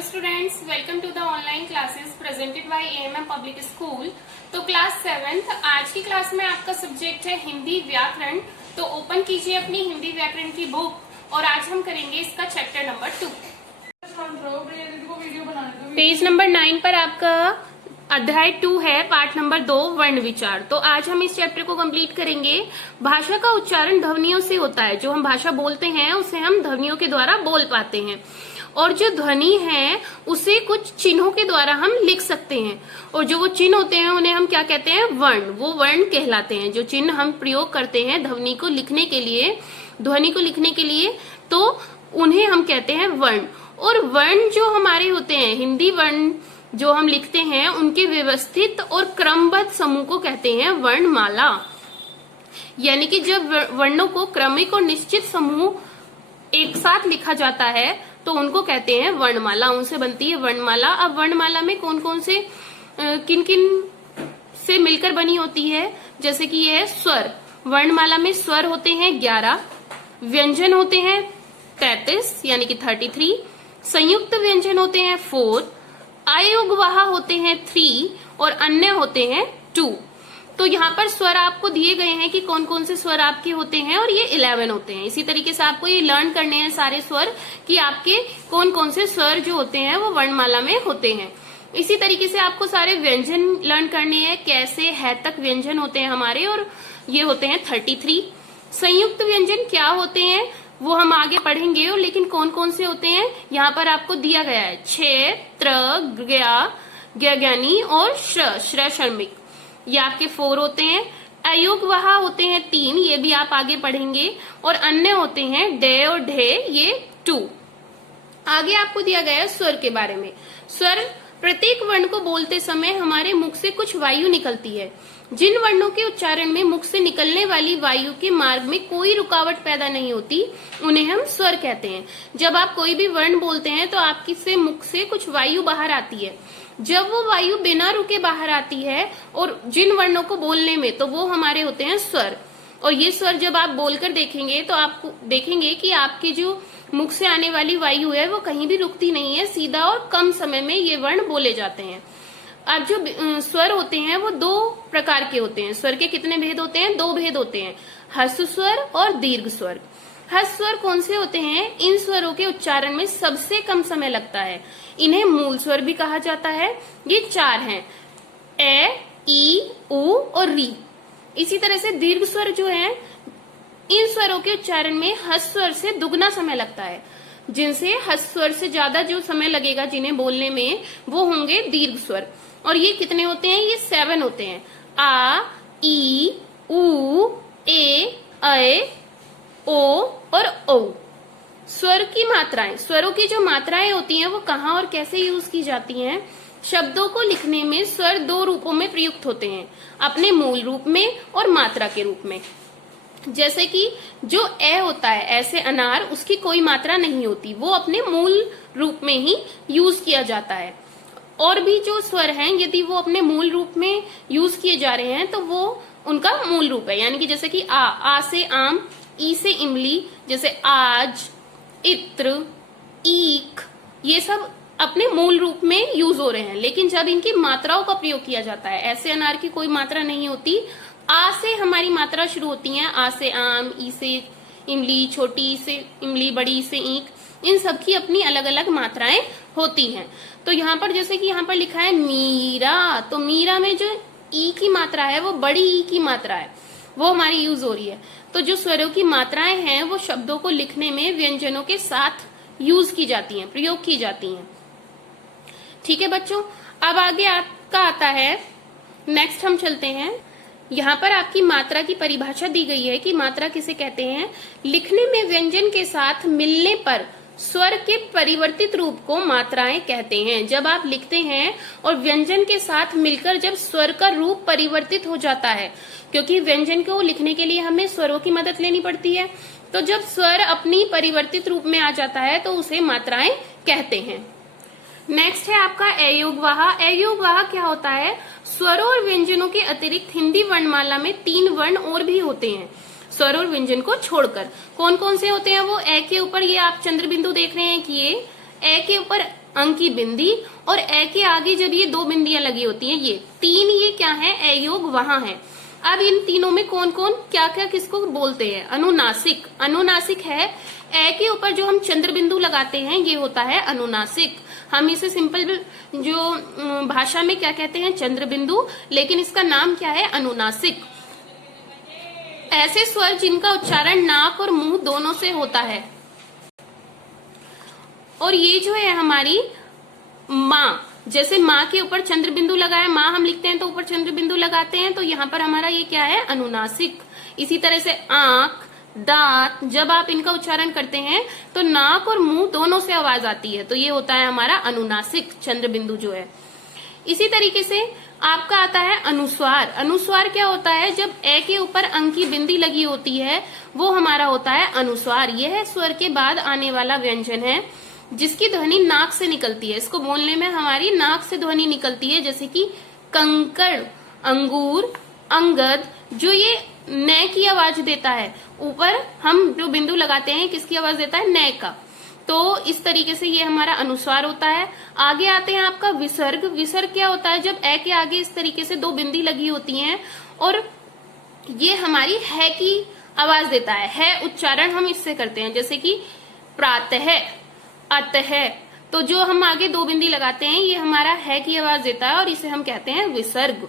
Hello students, welcome to the online classes presented by AMM public school. तो class 7th आज की class में आपका सब्जेक्ट है हिंदी व्याकरण। तो ओपन कीजिए अपनी हिंदी व्याकरण की बुक और आज हम करेंगे इसका चैप्टर नंबर 2। पेज नंबर 9 पर आपका अध्याय 2 है, पार्ट नंबर 2 वर्ण विचार। तो आज हम इस चैप्टर को कंप्लीट करेंगे। भाषा का उच्चारण ध्वनियों से होता है। जो हम भाषा बोलते हैं उसे हम ध्वनियों के द्वारा बोल पाते हैं, और जो ध्वनि है उसे कुछ चिन्हों के द्वारा हम लिख सकते हैं। और जो वो चिन्ह होते हैं उन्हें हम क्या कहते हैं? वर्ण। वो वर्ण कहलाते हैं। जो चिन्ह हम प्रयोग करते हैं ध्वनि को लिखने के लिए, ध्वनि को लिखने के लिए, तो उन्हें हम कहते हैं वर्ण। और वर्ण जो हमारे होते हैं, हिंदी वर्ण जो हम लिखते हैं, उनके व्यवस्थित और क्रमबद्ध समूह को कहते हैं वर्णमाला। यानी कि जब वर्णों को क्रमिक और निश्चित समूह एक साथ लिखा जाता है तो उनको कहते हैं वर्णमाला। उनसे बनती है वर्णमाला। अब वर्णमाला में कौन कौन से किन किन से मिलकर बनी होती है? जैसे कि ये है स्वर। वर्णमाला में स्वर होते हैं 11, व्यंजन होते हैं 33 यानी कि 33, संयुक्त व्यंजन होते हैं 4, अयुग्मवाह होते हैं 3 और अन्य होते हैं 2। तो यहाँ पर स्वर आपको दिए गए हैं कि कौन कौन से स्वर आपके होते हैं, और ये 11 होते हैं। इसी तरीके से आपको ये लर्न करने हैं सारे स्वर कि आपके कौन कौन से स्वर जो होते हैं वो वर्णमाला में होते हैं। इसी तरीके से आपको सारे व्यंजन लर्न करने हैं, कैसे है तक व्यंजन होते हैं हमारे, और ये होते हैं 33। संयुक्त व्यंजन क्या होते हैं वो हम आगे पढ़ेंगे, और लेकिन कौन कौन से होते हैं यहाँ पर आपको दिया गया है। छ, त्र, ज्ञ, ज्ञानी और श्र, श्रमिक, ये आपके 4 होते हैं। अयुग्मवाह होते हैं 3, ये भी आप आगे पढ़ेंगे। और अन्य होते हैं डे और ढे, ये 2। आगे आपको दिया गया है स्वर के बारे में। स्वर, प्रत्येक वर्ण को बोलते समय हमारे मुख से कुछ वायु निकलती है। जिन वर्णों के उच्चारण में मुख से निकलने वाली वायु के मार्ग में कोई रुकावट पैदा नहीं होती, उन्हें हम स्वर कहते हैं। जब आप कोई भी वर्ण बोलते हैं तो आपकी से मुख से कुछ वायु बाहर आती है। जब वो वायु बिना रुके बाहर आती है और जिन वर्णों को बोलने में, तो वो हमारे होते हैं स्वर। और ये स्वर जब आप बोलकर देखेंगे तो आपको देखेंगे कि आपकी जो मुख से आने वाली वायु है वो कहीं भी रुकती नहीं है, सीधा और कम समय में ये वर्ण बोले जाते हैं। अब जो स्वर होते हैं वो 2 प्रकार के होते हैं। स्वर के कितने भेद होते हैं? 2 भेद होते हैं, ह्रस्व स्वर और दीर्घ स्वर। ह्रस्व स्वर कौन से होते हैं? इन स्वरों के उच्चारण में सबसे कम समय लगता है। इन्हें मूल स्वर भी कहा जाता है। ये 4 हैं, ए, ई, उ और री। इसी तरह से दीर्घ स्वर जो है, इन स्वरों के उच्चारण में ह्रस्व स्वर से दुगना समय लगता है। जिनसे ह्रस्व स्वर से ज्यादा जो समय लगेगा जिन्हें बोलने में, वो होंगे दीर्घ स्वर। और ये कितने होते हैं? ये 7 होते हैं। आ, ई, उ, ए, ऐ, ओ और औ। स्वर की मात्राएं, स्वरों की जो मात्राएं होती हैं वो कहाँ और कैसे यूज की जाती हैं? शब्दों को लिखने में स्वर 2 रूपों में प्रयुक्त होते हैं, अपने मूल रूप में और मात्रा के रूप में। जैसे कि जो ए होता है, ऐसे अनार, उसकी कोई मात्रा नहीं होती, वो अपने मूल रूप में ही यूज किया जाता है। और भी जो स्वर हैं, यदि वो अपने मूल रूप में यूज किए जा रहे हैं तो वो उनका मूल रूप है। यानी कि जैसे कि आ से आम, ई से इमली, जैसे आज, इत्र, ईख, ये सब अपने मूल रूप में यूज हो रहे हैं। लेकिन जब इनकी मात्राओं का प्रयोग किया जाता है, ऐसे अनार की कोई मात्रा नहीं होती। आ से हमारी मात्रा शुरू होती है, आ से आम, ई से इमली, छोटी से इमली, बड़ी से ईख, इन सब की अपनी अलग अलग मात्राएं होती हैं। तो यहाँ पर जैसे कि यहाँ पर लिखा है मीरा, तो मीरा में जो ई की मात्रा है वो बड़ी ई की मात्रा है, वो हमारी यूज हो रही है। तो जो स्वरों की मात्राएं हैं वो शब्दों को लिखने में व्यंजनों के साथ यूज की जाती हैं, प्रयोग की जाती हैं। ठीक है बच्चों, अब आगे आपका आता है, नेक्स्ट हम चलते हैं। यहाँ पर आपकी मात्रा की परिभाषा दी गई है कि मात्रा किसे कहते हैं। लिखने में व्यंजन के साथ मिलने पर स्वर के परिवर्तित रूप को मात्राएं कहते हैं। जब आप लिखते हैं और व्यंजन के साथ मिलकर जब स्वर का रूप परिवर्तित हो जाता है, क्योंकि व्यंजन को लिखने के लिए हमें स्वरों की मदद लेनी पड़ती है, तो जब स्वर अपनी परिवर्तित रूप में आ जाता है तो उसे मात्राएं कहते हैं। नेक्स्ट है आपका अयुग्मवाह। अयुग्मवाह क्या होता है? स्वरों और व्यंजनों के अतिरिक्त हिंदी वर्णमाला में 3 वर्ण और भी होते हैं, स्वर और व्यंजन को छोड़कर। कौन कौन से होते हैं वो? ए के ऊपर ये आप चंद्र बिंदु देख रहे हैं कि ये ए के ऊपर अंक की बिंदी और ए के आगे जब ये दो बिंदियां लगी होती हैं, ये तीन, ये क्या है, ए योग वहां है। अब इन तीनों में कौन कौन क्या क्या किसको बोलते हैं? अनुनासिक। अनुनासिक है ए के ऊपर जो हम चंद्र बिंदु लगाते हैं, ये होता है अनुनासिक। हम इसे सिंपल जो भाषा में क्या कहते हैं, चंद्र बिंदु, लेकिन इसका नाम क्या है, अनुनासिक। ऐसे स्वर जिनका उच्चारण नाक और मुंह दोनों से होता है। और ये जो है हमारी माँ, जैसे माँ के ऊपर चंद्र बिंदु लगाया, माँ हम लिखते हैं तो ऊपर चंद्र बिंदु लगाते हैं, तो यहाँ पर हमारा ये क्या है, अनुनासिक। इसी तरह से आंख, दांत, जब आप इनका उच्चारण करते हैं तो नाक और मुंह दोनों से आवाज आती है, तो ये होता है हमारा अनुनासिक चंद्र बिंदु जो है। इसी तरीके से आपका आता है अनुस्वार। अनुस्वार क्या होता है, जब ए के ऊपर अंक की बिंदी लगी होती है वो हमारा होता है अनुस्वार। यह स्वर के बाद आने वाला व्यंजन है जिसकी ध्वनि नाक से निकलती है। इसको बोलने में हमारी नाक से ध्वनि निकलती है, जैसे कि कंकड़, अंगूर, अंगद, जो ये न की आवाज देता है। ऊपर हम जो बिंदु लगाते हैं किसकी आवाज देता है, न का। तो इस तरीके से ये हमारा अनुस्वार होता है। आगे आते हैं आपका विसर्ग। विसर्ग क्या होता है, जब ए के आगे इस तरीके से दो बिंदी लगी होती हैं और ये हमारी है की आवाज देता है उच्चारण हम इससे करते हैं, जैसे कि प्रातः, अतः। तो जो हम आगे दो बिंदी लगाते हैं ये हमारा है की आवाज देता है और इसे हम कहते हैं विसर्ग।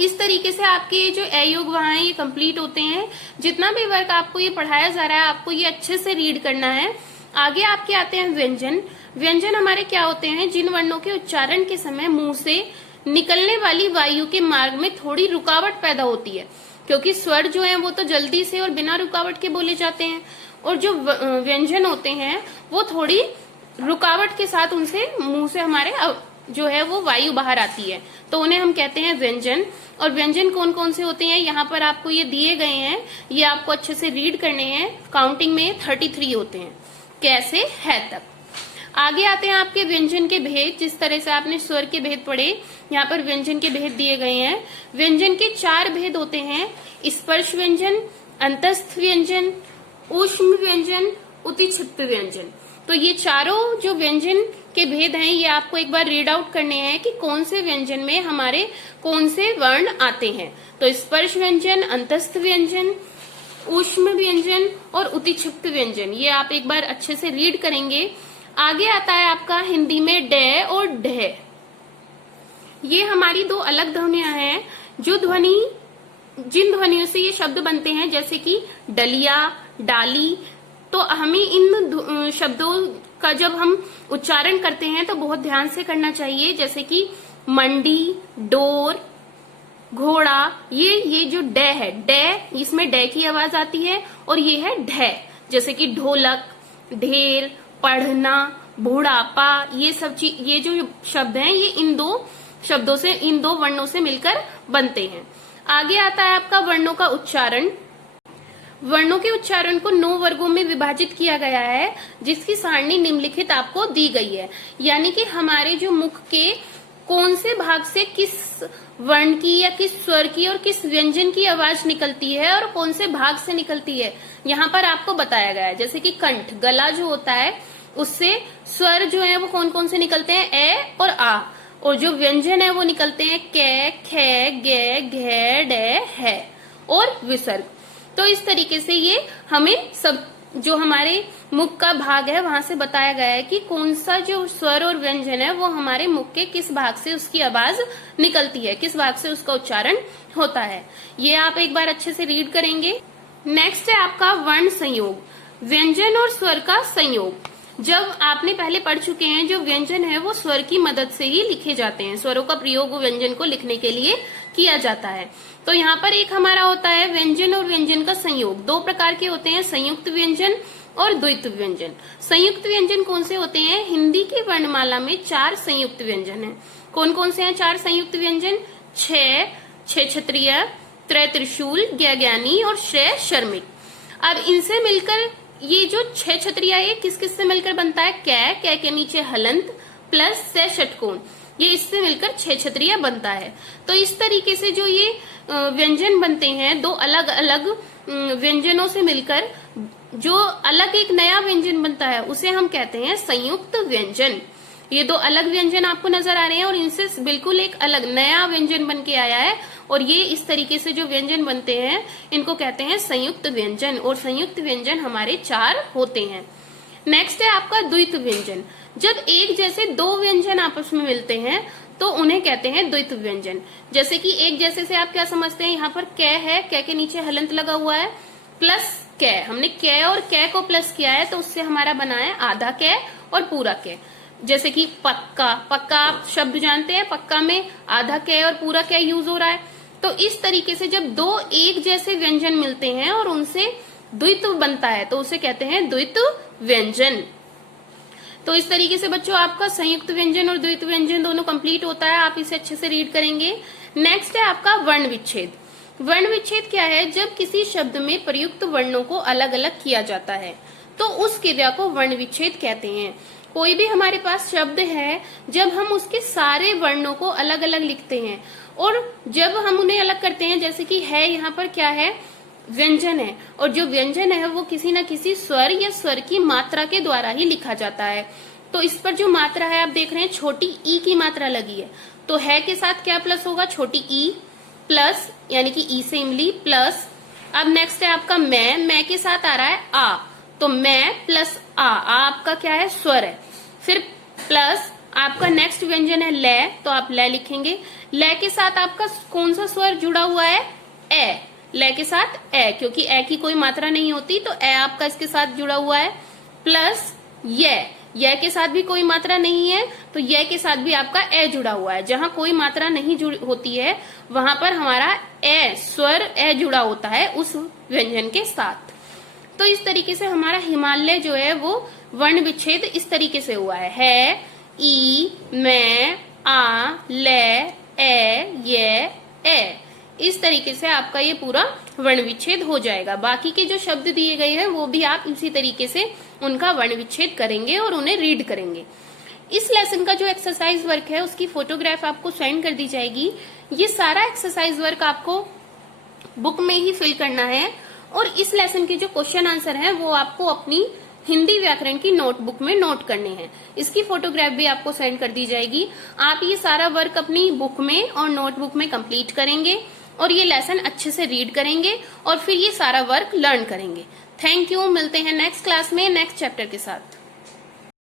इस तरीके से आपके ये जो ए योग वहां है ये कंप्लीट होते हैं। जितना भी वर्क आपको ये पढ़ाया जा रहा है आपको ये अच्छे से रीड करना है। आगे आपके आते हैं व्यंजन। व्यंजन हमारे क्या होते हैं, जिन वर्णों के उच्चारण के समय मुंह से निकलने वाली वायु के मार्ग में थोड़ी रुकावट पैदा होती है, क्योंकि स्वर जो है वो तो जल्दी से और बिना रुकावट के बोले जाते हैं, और जो व्यंजन होते हैं वो थोड़ी रुकावट के साथ उनसे मुंह से हमारे जो है वो वायु बाहर आती है, तो उन्हें हम कहते हैं व्यंजन। और व्यंजन कौन कौन से होते हैं यहाँ पर आपको ये दिए गए हैं, ये आपको अच्छे से रीड करने हैं। काउंटिंग में 33 होते हैं, कैसे है तक। आगे आते हैं आपके व्यंजन के भेद। जिस तरह से आपने स्वर के भेद पढ़े, यहाँ पर व्यंजन के भेद दिए गए हैं। व्यंजन के 4 भेद होते हैं, स्पर्श व्यंजन, अंतस्थ व्यंजन, ऊष्म व्यंजन, उतिक्षिप्त व्यंजन। तो ये चारों जो व्यंजन के भेद हैं ये आपको एक बार रीड आउट करने हैं कि कौन से व्यंजन में हमारे कौन से वर्ण आते हैं। तो स्पर्श व्यंजन, अंतस्थ व्यंजन, ऊष्म व्यंजन और उतिक्षिप्त व्यंजन, ये आप एक बार अच्छे से रीड करेंगे। आगे आता है आपका हिंदी में डे और ढे। ये हमारी 2 अलग ध्वनियां हैं, जो जिन ध्वनियों से ये शब्द बनते हैं, जैसे कि डलिया, डाली। तो हमें इन शब्दों का जब हम उच्चारण करते हैं तो बहुत ध्यान से करना चाहिए, जैसे कि मंडी, डोर, घोड़ा। ये जो डे है, डे, इसमें डे की आवाज आती है, और ये है ढे, जैसे कि ढोलक, ढेर, पढ़ना, बुढ़ापा। ये सब चीज, ये जो शब्द हैं ये इन 2 शब्दों से, इन 2 वर्णों से मिलकर बनते हैं। आगे आता है आपका वर्णों का उच्चारण। वर्णों के उच्चारण को 9 वर्गों में विभाजित किया गया है, जिसकी सारणी निम्नलिखित आपको दी गई है। यानी कि हमारे जो मुख के कौन से भाग से किस वर्ण की या किस स्वर की और किस व्यंजन की आवाज निकलती है और कौन से भाग से निकलती है, यहाँ पर आपको बताया गया है। जैसे कि कंठ, गला जो होता है, उससे स्वर जो है वो कौन कौन से निकलते हैं, ए और आ, और जो व्यंजन है वो निकलते हैं कै, खे, गे, घे, डे, है और विसर्ग। तो इस तरीके से ये हमें सब जो हमारे मुख का भाग है वहां से बताया गया है कि कौन सा जो स्वर और व्यंजन है वो हमारे मुख के किस भाग से उसकी आवाज निकलती है, किस भाग से उसका उच्चारण होता है। ये आप एक बार अच्छे से रीड करेंगे। नेक्स्ट है आपका वर्ण संयोग, व्यंजन और स्वर का संयोग। जब आपने पहले पढ़ चुके हैं, जो व्यंजन है वो स्वर की मदद से ही लिखे जाते हैं, स्वरों का प्रयोग व्यंजन को लिखने के लिए किया जाता है। तो यहाँ पर एक हमारा होता है व्यंजन और व्यंजन का संयोग। 2 प्रकार के होते हैं, संयुक्त व्यंजन और द्वैत व्यंजन। संयुक्त व्यंजन कौन से होते हैं, हिंदी की वर्णमाला में 4 संयुक्त व्यंजन हैं। कौन कौन से हैं 4 संयुक्त व्यंजन, छह क्षत्रिय, त्रय त्रिशूल, ज्ञानी और श्रेय शर्मिक। अब इनसे मिलकर ये जो 6 क्षत्रिय है किस किस से मिलकर बनता है, कै के नीचे हलंत प्लस से षटकोण, ये इससे मिलकर 6 क्षत्रिय बनता है। तो इस तरीके से जो ये व्यंजन बनते हैं, 2 अलग अलग व्यंजनों से मिलकर जो अलग एक नया व्यंजन बनता है उसे हम कहते हैं संयुक्त व्यंजन। ये दो अलग व्यंजन आपको नजर आ रहे हैं और इनसे बिल्कुल एक अलग नया व्यंजन बन के आया है, और ये इस तरीके से जो व्यंजन बनते हैं इनको कहते हैं संयुक्त व्यंजन, और संयुक्त व्यंजन हमारे 4 होते हैं। नेक्स्ट है आपका द्वित व्यंजन। जब एक जैसे दो व्यंजन आपस में मिलते हैं तो उन्हें कहते हैं द्वित व्यंजन। जैसे कि एक जैसे से आप क्या समझते हैं, यहाँ पर कै है, कै के नीचे हलंत लगा हुआ है, प्लस कै, हमने कै और कै को प्लस किया है तो उससे हमारा बना है आधा कै और पूरा कै। जैसे कि पक्का, पक्का आप शब्द जानते हैं, पक्का में आधा कै और पूरा कै यूज हो रहा है। तो इस तरीके से जब दो एक जैसे व्यंजन मिलते हैं और उनसे द्वित बनता है तो उसे कहते हैं द्वित व्यंजन। तो इस तरीके से बच्चों आपका संयुक्त व्यंजन और द्वित व्यंजन दोनों कंप्लीट होता है। आप इसे अच्छे से रीड करेंगे। नेक्स्ट है आपका वर्ण विच्छेद। वर्ण विच्छेद क्या है, जब किसी शब्द में प्रयुक्त वर्णों को अलग अलग किया जाता है तो उस क्रिया को वर्ण विच्छेद कहते हैं। कोई भी हमारे पास शब्द है, जब हम उसके सारे वर्णों को अलग अलग लिखते हैं और जब हम उन्हें अलग करते हैं, जैसे कि है यहाँ पर क्या है, व्यंजन है, और जो व्यंजन है वो किसी न किसी स्वर या स्वर की मात्रा के द्वारा ही लिखा जाता है। तो इस पर जो मात्रा है आप देख रहे हैं, छोटी ई की मात्रा लगी है, तो है के साथ क्या प्लस होगा, छोटी ई प्लस, यानी कि ई से इमली प्लस। अब नेक्स्ट है आपका मैं के साथ आ रहा है आ, तो मैं प्लस आ आपका क्या है, स्वर है। फिर प्लस आपका नेक्स्ट व्यंजन है ले, तो आप ले लिखेंगे। ले के साथ आपका कौन सा स्वर जुड़ा हुआ है, ए, ले के साथ ए, क्योंकि ए की कोई मात्रा नहीं होती तो ए आपका इसके साथ जुड़ा हुआ है। प्लस ये के साथ भी कोई मात्रा नहीं है तो ये के साथ भी आपका ए जुड़ा हुआ है। जहां कोई मात्रा नहीं होती है वहां पर हमारा ए, स्वर ए जुड़ा होता है उस व्यंजन के साथ। तो इस तरीके से हमारा हिमालय जो है वो वर्ण विच्छेद इस तरीके से हुआ है ई, मैं, आ, ले, ये, ए। इस तरीके से आपका ये पूरा वर्ण विच्छेद हो जाएगा। बाकी के जो शब्द दिए गए हैं वो भी आप इसी तरीके से उनका वर्ण विच्छेद करेंगे और उन्हें रीड करेंगे। इस लेसन का जो एक्सरसाइज वर्क है उसकी फोटोग्राफ आपको सेंड कर दी जाएगी। ये सारा एक्सरसाइज वर्क आपको बुक में ही फिल करना है और इस लेसन के जो क्वेश्चन आंसर हैं वो आपको अपनी हिंदी व्याकरण की नोटबुक में नोट करने हैं। इसकी फोटोग्राफ भी आपको सेंड कर दी जाएगी। आप ये सारा वर्क अपनी बुक में और नोटबुक में कंप्लीट करेंगे और ये लेसन अच्छे से रीड करेंगे और फिर ये सारा वर्क लर्न करेंगे। Thank you. मिलते हैं नेक्स्ट क्लास में नेक्स्ट चैप्टर के साथ।